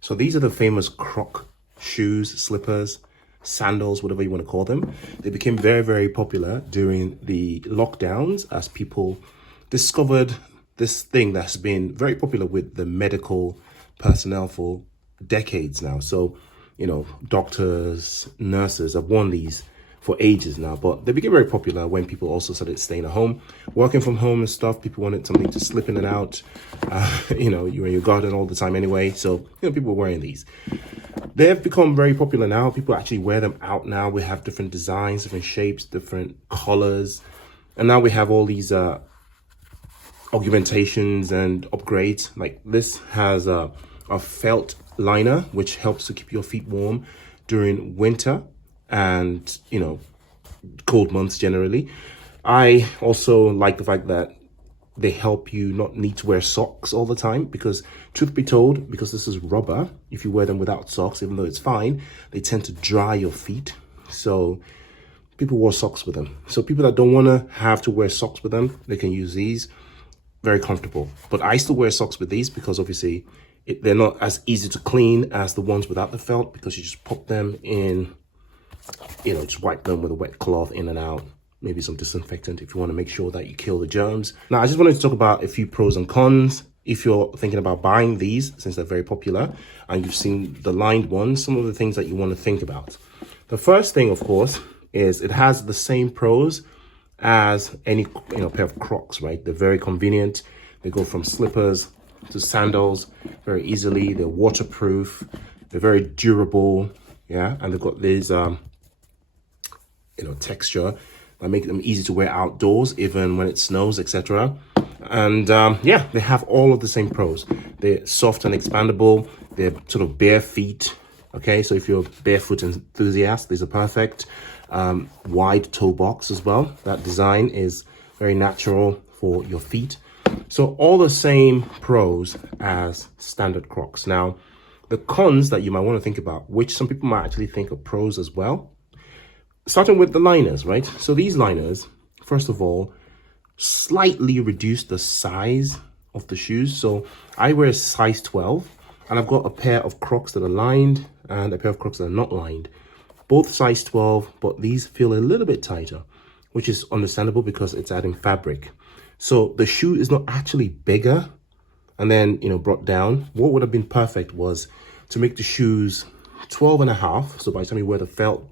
So these are the famous Croc shoes, slippers, sandals, whatever you want to call them. They became very, very popular during the lockdowns as people discovered this thing that's been very popular with the medical personnel for decades now. So, you know, doctors, nurses have worn these for ages now, but they became very popular when people also started staying at home, working from home and stuff. People wanted something to slip in and out. You know, you're in your garden all the time anyway. So, you know, people were wearing these. They have become very popular now. People actually wear them out now. We have different designs, different shapes, different colors. And now we have all these augmentations and upgrades. Like this has a felt liner, which helps to keep your feet warm during winter and, you know, cold months generally. I also like the fact that they help you not need to wear socks all the time, because truth be told, because this is rubber, if you wear them without socks, even though it's fine, they tend to dry your feet. So people wear socks with them. So people that don't want to have to wear socks with them, they can use these. Very comfortable. But I still wear socks with these because obviously they're not as easy to clean as the ones without the felt, because you just pop them in, you know, just wipe them with a wet cloth in and out. Maybe some disinfectant if you want to make sure that you kill the germs. Now, I just wanted to talk about a few pros and cons. If you're thinking about buying these, since they're very popular and you've seen the lined ones, some of the things that you want to think about. The first thing, of course, is it has the same pros as any, you know, pair of Crocs, right? They're very convenient. They go from slippers to sandals very easily. They're waterproof. They're very durable, yeah, and they've got this, you know, texture that make them easy to wear outdoors, even when it snows, etc. And yeah, they have all of the same pros. They're soft and expandable. They're sort of bare feet. Okay, so if you're a barefoot enthusiast, these are perfect. Wide toe box as well. That design is very natural for your feet. So all the same pros as standard Crocs. Now, the cons that you might want to think about, which some people might actually think are pros as well, starting with the liners, right? So these liners, first of all, slightly reduce the size of the shoes. So I wear a size 12 and I've got a pair of Crocs that are lined and a pair of Crocs that are not lined. Both size 12, but these feel a little bit tighter, which is understandable because it's adding fabric. So the shoe is not actually bigger and then, you know, brought down. What would have been perfect was to make the shoes 12 and a half. So by the time you wear the felt,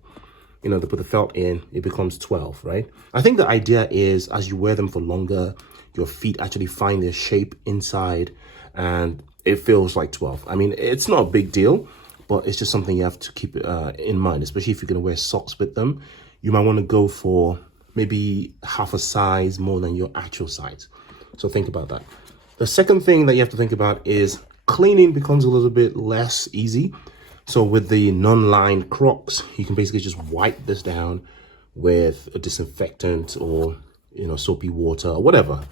you know, they put the felt in, it becomes 12, right? I think the idea is as you wear them for longer, your feet actually find their shape inside and it feels like 12. I mean, it's not a big deal, but it's just something you have to keep in mind, especially if you're going to wear socks with them. You might want to go for maybe half a size more than your actual size. So think about that. The second thing that you have to think about is cleaning becomes a little bit less easy. So with the non-lined Crocs, you can basically just wipe this down with a disinfectant or, you know, soapy water or whatever,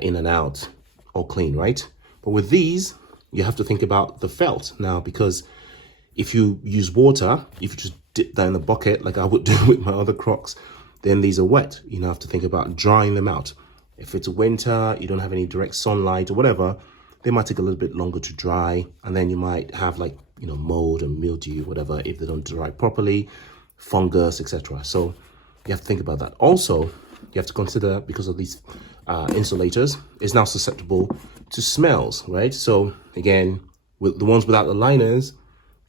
in and out, all clean, right? But with these, you have to think about the felt now, because if you use water, if you just dip that in the bucket like I would do with my other Crocs, then these are wet. You know, have to think about drying them out. If it's winter, you don't have any direct sunlight or whatever, they might take a little bit longer to dry, and then you might have like, you know, mold and mildew, whatever, if they don't dry properly, fungus, etc. So you have to think about that. Also, you have to consider, because of these insulators, it's now susceptible to smells, right? So again, with the ones without the liners,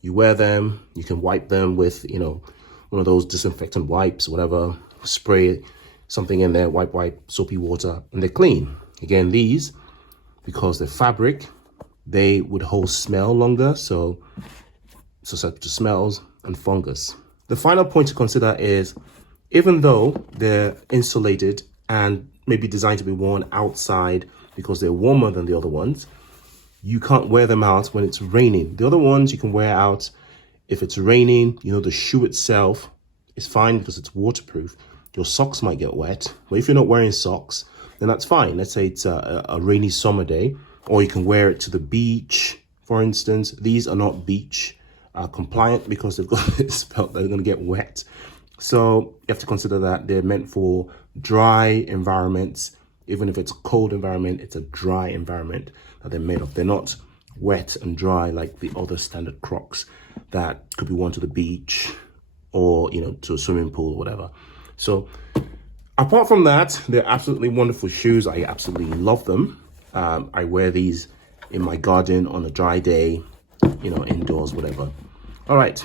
you wear them, you can wipe them with, you know, one of those disinfectant wipes, whatever, spray something in there, wipe, soapy water, and they're clean. Again, these, because they're fabric, they would hold smell longer, so susceptible to smells and fungus. The final point to consider is, even though they're insulated and maybe designed to be worn outside because they're warmer than the other ones, you can't wear them out when it's raining. The other ones you can wear out if it's raining. You know, the shoe itself is fine because it's waterproof. Your socks might get wet, but if you're not wearing socks, then that's fine. Let's say it's a rainy summer day, or you can wear it to the beach, for instance. These are not beach compliant because they've got this felt that they're going to get wet. So you have to consider that they're meant for dry environments. Even if it's a cold environment, it's a dry environment that they're made of. They're not wet and dry like the other standard Crocs that could be worn to the beach or, you know, to a swimming pool or whatever. So apart from that, they're absolutely wonderful shoes. I absolutely love them. I wear these in my garden on a dry day, you know, indoors, whatever. All right,